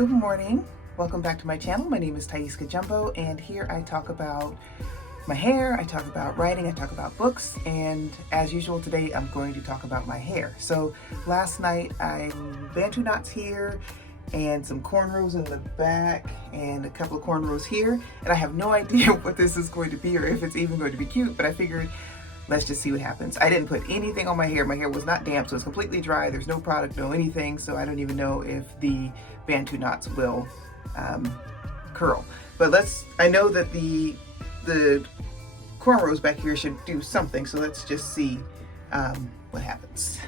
Good morning. Welcome back to my channel. My name is Thaiska Jumbo, and here I talk about my hair, I talk about writing, I talk about books, and as usual today I'm going to talk about my hair. So last night I Bantu knots here and some cornrows in the back and a couple of cornrows here, and I have no idea what this is going to be or if it's even going to be cute, but I figured let's just see what happens. I didn't put anything on my hair. My hair was not damp, so it's completely dry. There's no product, no anything, so I don't even know if the Bantu knots will curl. But I know that the cornrows back here should do something, so let's just see what happens.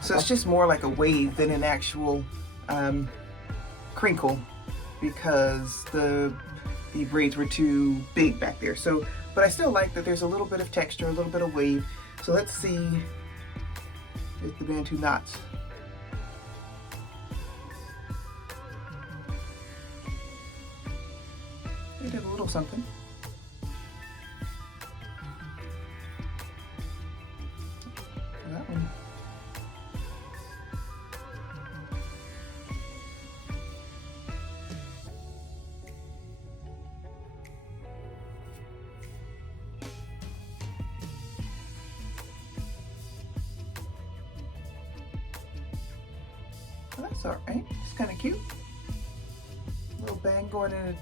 So it's just more like a wave than an actual crinkle because the braids were too big back there. So, but I still like that there's a little bit of texture, a little bit of wave. So let's see if the Bantu knots. They did a little something. That one. Well, that's all right. It's kind of cute. A little bang going in.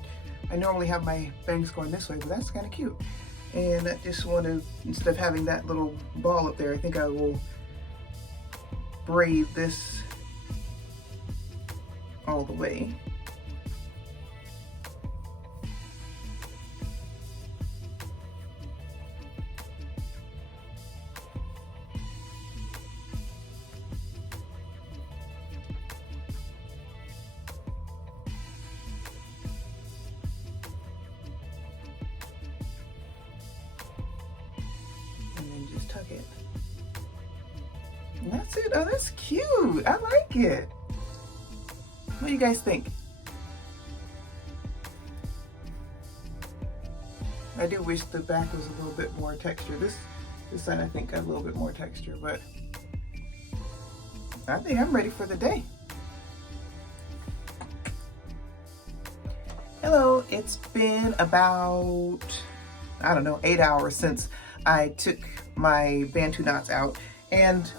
I normally have my bangs going this way, but that's kind of cute. And I just want to, instead of having that little ball up there, I think I will braid this all the way. Just tuck it. And that's it. Oh, that's cute. I like it. What do you guys think? I do wish the back was a little bit more texture. This side I think got a little bit more texture, but I think I'm ready for the day. Hello, it's been about, I don't know, 8 hours since I took my Bantu knots out, and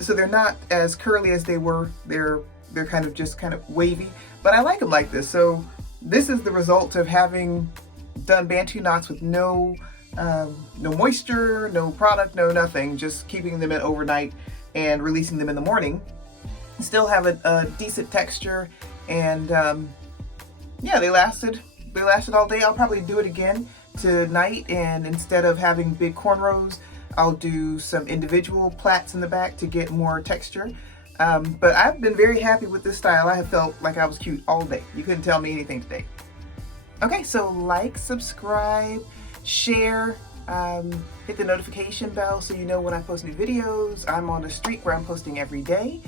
so they're not as curly as they were. They're kind of wavy, but I like them like this. So this is the result of having done Bantu knots with no moisture, no product, no nothing, just keeping them in overnight and releasing them in the morning. Still have a decent texture, and yeah, they lasted all day. I'll probably do it again tonight, and instead of having big cornrows, I'll do some individual plaits in the back to get more texture. But I've been very happy with this style. I have felt like I was cute all day. You couldn't tell me anything today. Okay, so like, subscribe, share, hit the notification bell so you know when I post new videos. I'm on a streak where I'm posting every day.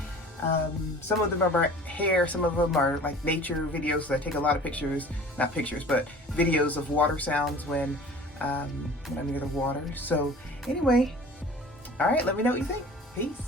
Some of them are about hair, some of them are like nature videos, so I take a lot of pictures, not pictures, but videos of water sounds when I'm near the water. So anyway, all right, let me know what you think. Peace.